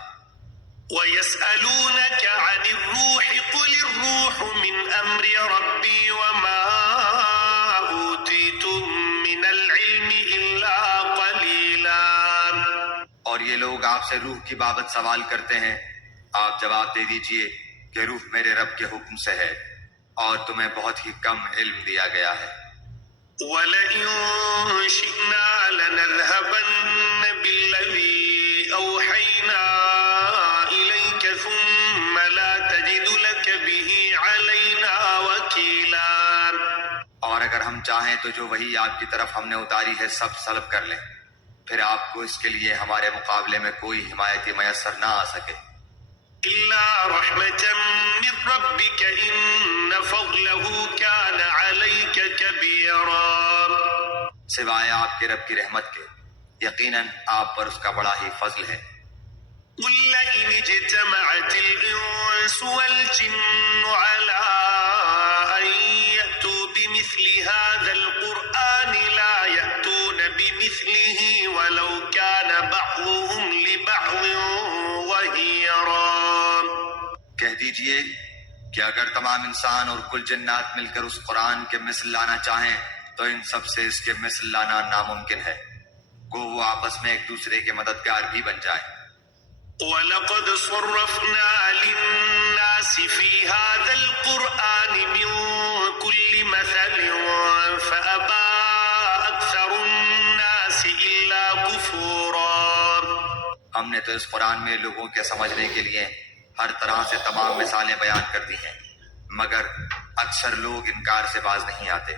وَيَسْأَلُونَكَ عَنِ الرُّوحِ قُلِ الرُّوحُ مِنْ أَمْرِ رَبِّي وَمَا أُوتِيتُم مِّنَ الْعِلْمِ إِلَّا قَلِيلًا۔ اور یہ لوگ آپ سے روح کی بابت سوال کرتے ہیں، آپ جواب دے دیجئے کہ روح میرے رب کے حکم سے ہے، اور تمہیں بہت ہی کم علم دیا گیا ہے۔ وَلَئِن شِئْنَا لَنَذْهَبَنَّ بِالَّذِي أَوْحَيْنَا إِلَيْكَ ثُمَّ لَا تَجِدُ لَكَ بِهِ عَلَيْنَا وَكِيلًا۔ اور اگر ہم چاہیں تو جو وحی آپ کی طرف ہم نے اتاری ہے سب سلب کر لیں، پھر آپ کو اس کے لیے ہمارے مقابلے میں کوئی حمایتی میسر نہ آ سکے۔ إِلَّا رَحْمَةً مِّن رَّبِّكَ إِنَّ فَضْلَهُ كَانَ عَلَيْكَ كَبِيرًا۔ سوائے آپ کے رب کی رحمت کے، یقیناً آپ پر اس کا بڑا ہی فضل ہے۔ قُل لَّئِنِ اجْتَمَعَتِ الْإِنسُ وَالْجِنُّ عَلَىٰ أَن يَأْتُوا بِمِثْلِ هَٰذَا الْقُرْآنِ لَا يَأْتُونَ بِمِثْلِهِ وَلَوْ كَانَ بَعْضُهُمْ لِبَعْضٍ ظَهِيرًا۔ کہہ دیجئے کہ اگر تمام انسان اور کل جنات مل کر اس قرآن کے مثل لانا چاہیں تو ان سب سے اس کے مثل لانا ناممکن ہے، گو وہ آپس میں ایک دوسرے کے مددگار بھی بن جائیں۔ وَلَقَدْ صَرَّفْنَا لِلنَّاسِ فِي هَٰذَا الْقُرْآنِ مِن كُلِّ مَثَلٍ فَأَبَىٰ أَكْثَرُ النَّاسِ إِلَّا كُفُورًا۔ ہم نے تو اس قرآن میں لوگوں کے سمجھنے کے لیے ہر طرح سے تمام مثالیں بیان کر دی ہیں، مگر اکثر لوگ انکار سے باز نہیں آتے۔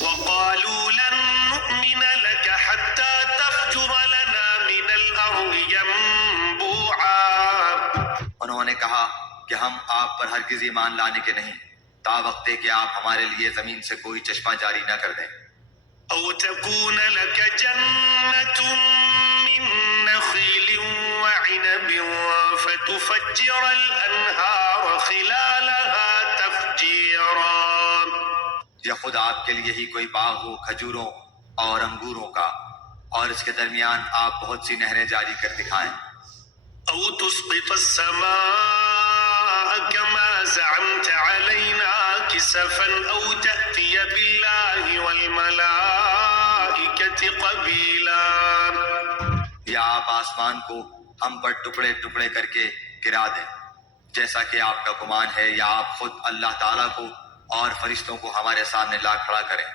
وَقَالُوا لَن نُّؤْمِنَ لَكَ حَتَّىٰ تَفْجُرَ لَنَا مِنَ الْأَرْضِ يَنبُوعًا۔ انہوں نے کہا کہ ہم آپ پر ہرگز ایمان لانے کے نہیں تا وقت کہ آپ ہمارے لیے زمین سے کوئی چشمہ جاری نہ کر دیں۔ أَوْ تَكُونَ لَكَ جَنَّةٌ مِّن نَّخِيلٍ وَعِنَبٍ فَتُفَجِّرَ الْأَنْهَارَ خِلَالَهَا تَفْجِيرًا۔ یا خود آپ کے لیے ہی کوئی باغ ہو کھجوروں اور انگوروں کا، اور اس کے درمیان آپ بہت سی نہریں جاری کر دکھائیں۔ أَوْ تُسْقِطَ السَّمَاءَ كَمَا زَعَمْتَ عَلَيْنَا كِسَفًا أَوْ تَأْتِيَ بِاللَّهِ وَالْمَلَائِكَةِ قَبِيلًا۔ یا آپ آسمان کو ہم پر ٹکڑے ٹکڑے کر کے گرا دیں جیسا کہ آپ کا گمان ہے، یا آپ خود اللہ تعالیٰ کو اور فرشتوں کو ہمارے سامنے لا کھڑا کریں۔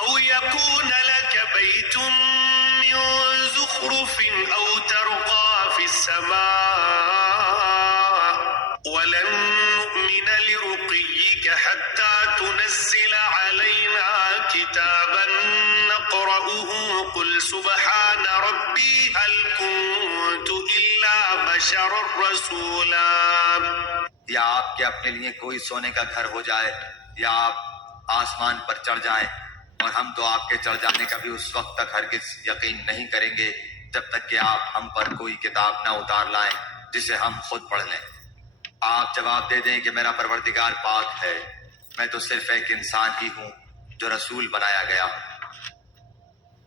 أَوْ يَكُونَ لَكَ بَيْتٌ مِّن زُخْرُفٍ أَوْ تَرْقَىٰ فِي السَّمَاءِ وَلَن نُّؤْمِنَ لِرُقِيِّكَ حَتَّىٰ تُنَزِّلَ عَلَيْنَا كِتَابًا نَّقْرَؤُهُ قُلْ سُبْحَانَ رَبِّي هَلْ كُنتُ إِلَّا بَشَرًا رَّسُولًا۔ یا آپ کے اپنے لیے کوئی سونے کا گھر ہو جائے، یا آپ آسمان پر چڑھ جائیں، اور ہم تو آپ کے چڑھ جانے کا بھی اس وقت تک ہرگز یقین نہیں کریں گے جب تک کہ آپ ہم پر کوئی کتاب نہ اتار لائیں جسے ہم خود پڑھ لیں۔ آپ جواب دے دیں کہ میرا پروردگار پاک ہے، میں تو صرف ایک انسان ہی ہوں جو رسول بنایا گیا ہوں۔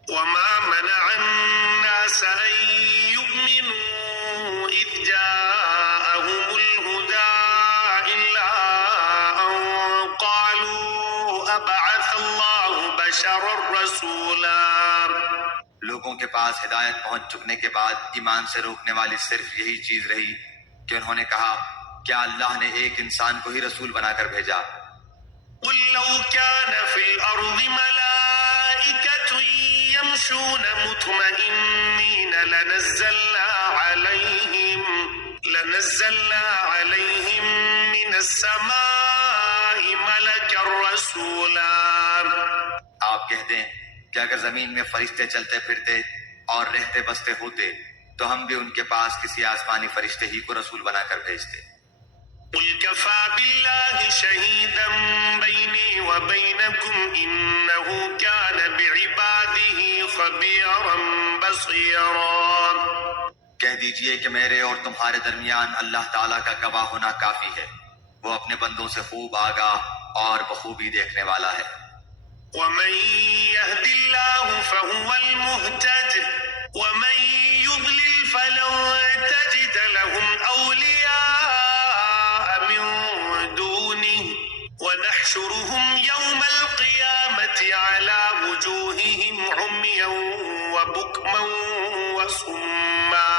وما منع الناس أن يؤمنوا إذ جاءهم الهدى إلا أن قالوا أبعث الله بشرا رسولا۔ لوگوں کے پاس ہدایت پہنچ چکنے کے بعد ایمان سے روکنے والی صرف یہی چیز رہی کہ انہوں نے کہا کیا اللہ نے ایک انسان کو ہی رسول بنا کر بھیجا؟ قل لو كان في الأرض ملائكة يمشون مطمئنين لنزلنا عليهم من السماء ملكا رسولا۔ آپ کہہ دیں کہ اگر زمین میں فرشتے چلتے پھرتے اور رہتے بستے ہوتے تو ہم بھی ان کے پاس کسی آسمانی فرشتے ہی کو رسول بنا کر بھیجتے۔ قل كفى بالله شهيدا بيني وبينكم إنه كان بعباده خبيرا بصيرا۔ کہہ دیجئے کہ میرے اور تمہارے درمیان اللہ تعالیٰ کا گواہ ہونا کافی ہے، وہ اپنے بندوں سے خوب آگاہ اور بخوبی دیکھنے والا ہے۔ ومن يهد الله فهو المهتد ومن يضلل فلن تجد لهم أولياء من دونه ونحشرهم يوم القيامة على وجوههم عميا وبكما وصما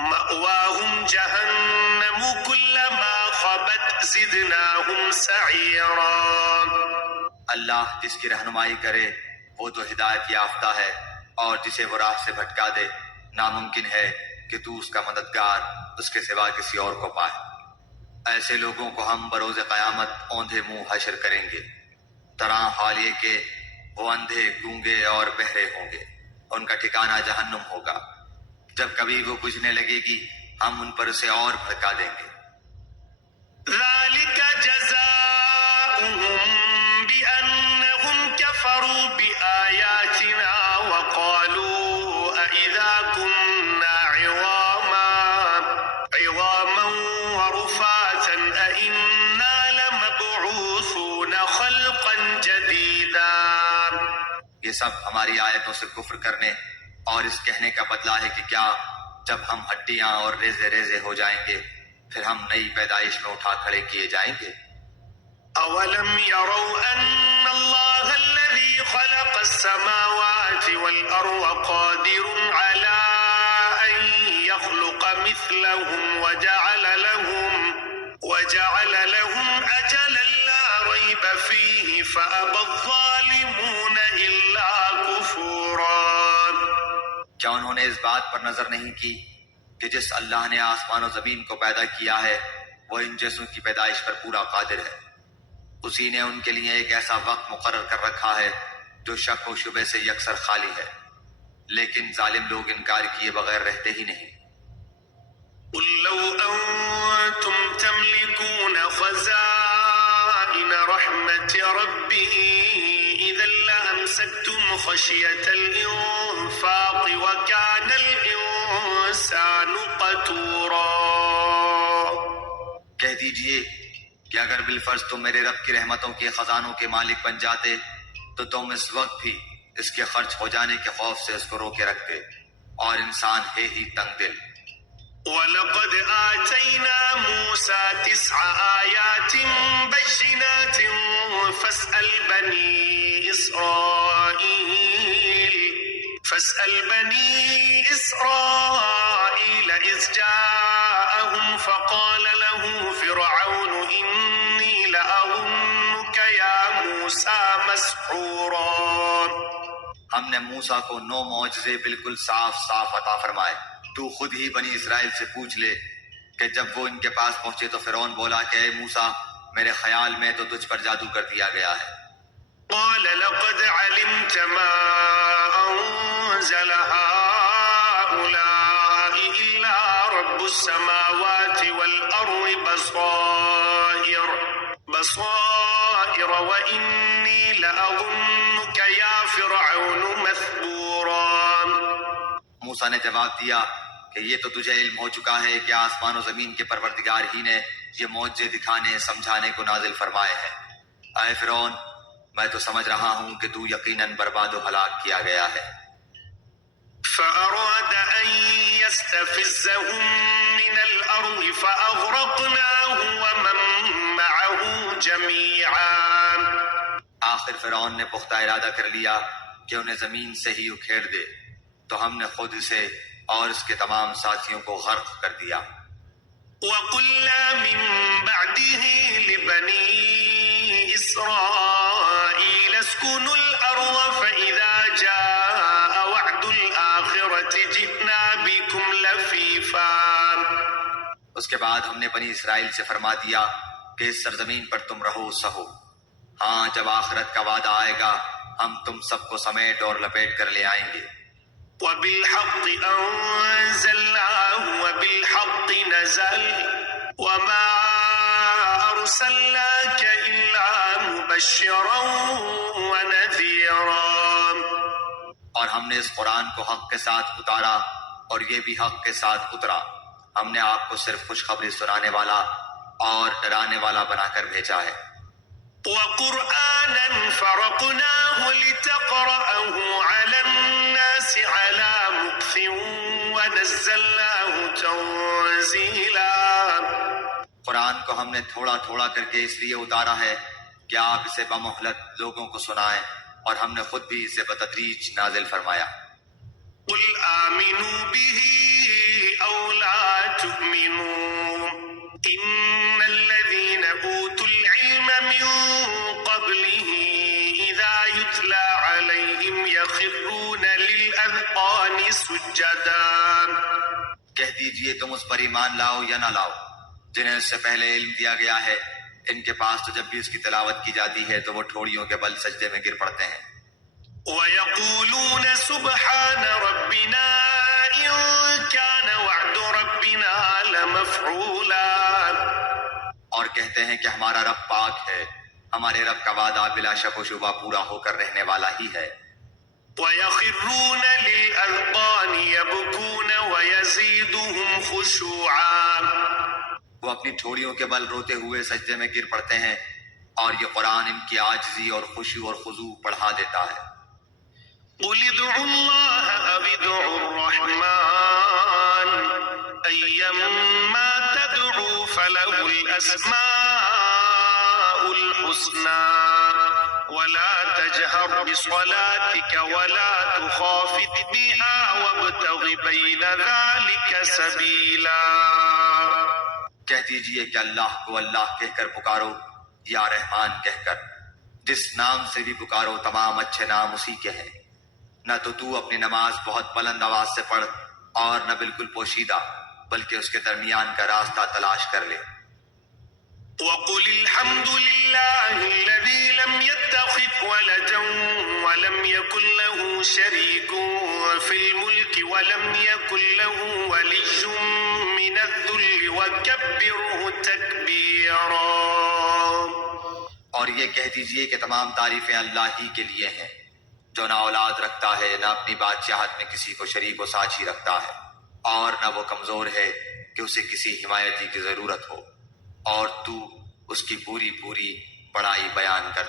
مأواهم جهنم كلما خبت زدناهم سعيرا۔ اللہ جس کی رہنمائی کرے وہ تو ہدایت یافتہ ہے، اور جسے وہ راہ سے بھٹکا دے ناممکن ہے کہ تو اس کا مددگار اس کے سوا کسی اور کو پائے۔ ایسے لوگوں کو ہم بروز قیامت اوندھے منہ حشر کریں گے، طرح حال یہ کہ وہ اندھے، گونگے اور بہرے ہوں گے، ان کا ٹھکانہ جہنم ہوگا۔ جب کبھی وہ بجھنے لگے گی ہم ان پر اسے اور بھڑکا دیں گے۔ ذلك جزاؤهم بأنهم كفروا بآياتنا وقالوا أإذا كنا عظاما ورفاتا أإنا لمبعوثون خلقا جديدا۔ یہ سب ہماری آیتوں سے کفر کرنے اور اس کہنے کا بدلہ ہے کہ کیا جب ہم ہڈیاں اور ریزے ریزے ہو جائیں گے پھر ہم نئی پیدائش میں اٹھا کھڑے کیے جائیں گے۔ أولم يروا أن الله الذي خلق السماوات والأرض قادر على أن يخلق مثلهم وجعل لهم أجلا لا ريب فيه فأبى الظالمون إلا كفورا۔ کیا انہوں نے اس بات پر نظر نہیں کی کہ جس اللہ نے آسمان و زمین کو پیدا کیا ہے وہ ان جیسوں کی پیدائش پر پورا قادر ہے، اسی نے ان کے لیے ایک ایسا وقت مقرر کر رکھا ہے جو شک و شبہ سے یکسر خالی ہے، لیکن ظالم لوگ انکار کیے بغیر رہتے ہی نہیں۔ قل لو أنتم تملكون خزائن رحمة ربي إذا لأمسكتم خشية الإنفاق وكان الإنسان قتورا۔ کہہ دیجئے کہ اگر بالفرض تم میرے رب کی رحمتوں کے خزانوں کے مالک بن جاتے تو تم اس وقت بھی اس کے خرچ ہو جانے کے خوف سے اس کو روکے رکھتے، اور انسان ہے ہی تنگ دل۔ وَلَقَدْ آتَيْنَا مُوسَى 9 آيَاتٍ بَيِّنَاتٍ فَاسْأَلْ بَنِي إِسْرَائِيلَ إِذْ جَاءَهُمْ فَقَالَ لَهُ فِرْعَوْنُ إِنِّي لَأَظُنُّكَ يَا مُوسَى مَسْحُورًا۔ ہم نے موسیٰ کو 9 معجزے بالکل صاف صاف عطا فرمائے۔ تو خود ہی بنی اسرائیل سے پوچھ لے کہ جب وہ ان کے پاس پہنچے تو فرعون بولا کہ اے موسیٰ میرے خیال میں تو تجھ پر جادو کر دیا گیا ہے۔ قال لقد علمت ما أنزل هؤلاء إلا رب السماوات والأرض بصائر وإني لأظنك يا فرعون مثبورا۔ موسیٰ نے جواب دیا کہ یہ تو تجھے علم ہو چکا ہے کہ آسمان و زمین کے پروردگار ہی نے یہ معجزے دکھانے سمجھانے کو نازل فرمائے ہیں۔ اے فرعون، میں تو سمجھ رہا ہوں کہ تو یقیناً برباد و ہلاک کیا گیا ہے۔ فأراد أن يستفزهم من الأرض فأغرقناه ومن معه جميعا۔ آخر فرعون نے پختہ ارادہ کر لیا کہ انہیں زمین سے ہی اکھیڑ دے، تو ہم نے خود اسے اور اس کے تمام ساتھیوں کو غرق کر دیا۔ وقلنا من بعده لبني إسرائيل اسكنوا الأرض فإذا جاء وعد الآخرة جئنا بكم لفيفا۔ اس کے بعد ہم نے بنی اسرائیل سے فرما دیا کہ اس سرزمین پر تم رہو سہو، ہاں جب آخرت کا وعدہ آئے گا ہم تم سب کو سمیٹ اور لپیٹ کر لے آئیں گے۔ وبالحق أنزلناه وبالحق نزل وما أرسلناك إلا مبشرا ونذيرا۔ اور ہم نے اس قرآن کو حق کے ساتھ اتارا اور یہ بھی حق کے ساتھ اترا، ہم نے آپ کو صرف خوشخبری سنانے والا اور ڈرانے والا بنا کر بھیجا ہے۔ وقرآنا فرقناه لتقرأه على الناس على مكث ونزلناه تنزيلا۔ قرآن کو ہم نے تھوڑا تھوڑا کر کے اس لیے اتارا ہے کہ آپ اسے بمہلت لوگوں کو سنائیں، اور ہم نے خود بھی اسے بتدریج نازل فرمایا۔ قل آمنوا به أو لا تؤمنوا إن الذين أوتوا العلم من قبله إذا يتلى عليهم يخرون للأذقان سجدا۔ کہہ دیجئے تم اس پر ایمان لاؤ یا نہ لاؤ جنہیں اس سے پہلے علم دیا گیا ہے، ان کے پاس تو جب بھی اس کی تلاوت کی جاتی ہے تو وہ ٹھوڑیوں کے بل سجدے میں گر پڑتے ہیں۔ وَيَقُولُونَ سُبْحَانَ رَبِّنَا إِن كَانَ وَعْدُ رَبِّنَا لَمَفْعُولًا۔ اور کہتے ہیں کہ ہمارا رب پاک ہے، ہمارے رب کا وعدہ بلا شک و شبہ پورا ہو کر رہنے والا ہی ہے۔ وَيَخِرُّونَ لِلْأَذْقَانِ يَبْكُونَ وَيَزِيدُهُمْ خُشُوعًا۔ وہ اپنی ٹھوڑیوں کے بل روتے ہوئے سجدے میں گر پڑتے ہیں، اور یہ قرآن ان کی عاجزی اور خشوع اور خضوع بڑھا دیتا ہے۔ قُلِ ادْعُوا اللَّهَ أَوِ ادْعُوا الرَّحْمَٰنَ أَيًّمَّا تَدْعُوا فَلَهُ الْأَسْمَاءُ الْحُسْنَىٰ وَلَا تَجْهَرْ بِصَلَاتِكَ وَلَا تُخَافِتْ بِهَا وَابْتَغِ بَيْنَ ذَلِكَ سَبِيلًا۔ کہہ دیجئے کہ اللہ کو اللہ کہہ کر پکارو یا رحمان کہہ کر، جس نام سے بھی پکارو تمام اچھے نام اسی کے ہیں۔ نہ تو اپنی نماز بہت بلند آواز سے پڑھ اور نہ بالکل پوشیدہ، بلکہ اس کے درمیان کا راستہ تلاش کر لے۔ وَقُلِ الْحَمْدُ لِلَّهِ الَّذِي لَمْ يَتَّخِذْ وَلَدًا وَلَمْ يَكُنْ لَهُ شَرِيكٌ فِي الْمُلْكِ وَلَمْ يَكُنْ لَهُ وَلِيٌّ مِّنَ الذُّلِّ وَكَبِّرْهُ تَكْبِيرًا۔ اور یہ کہہ دیجئے کہ تمام تعریفیں اللہ ہی کے لیے ہیں، جو نہ اولاد رکھتا ہے نہ اپنی بادشاہت میں کسی کو شریک و ساجھی رکھتا ہے، اور نہ وہ کمزور ہے کہ اسے کسی حمایتی کی ضرورت ہو، اور تو اس کی پوری پوری بڑائی بیان کرتا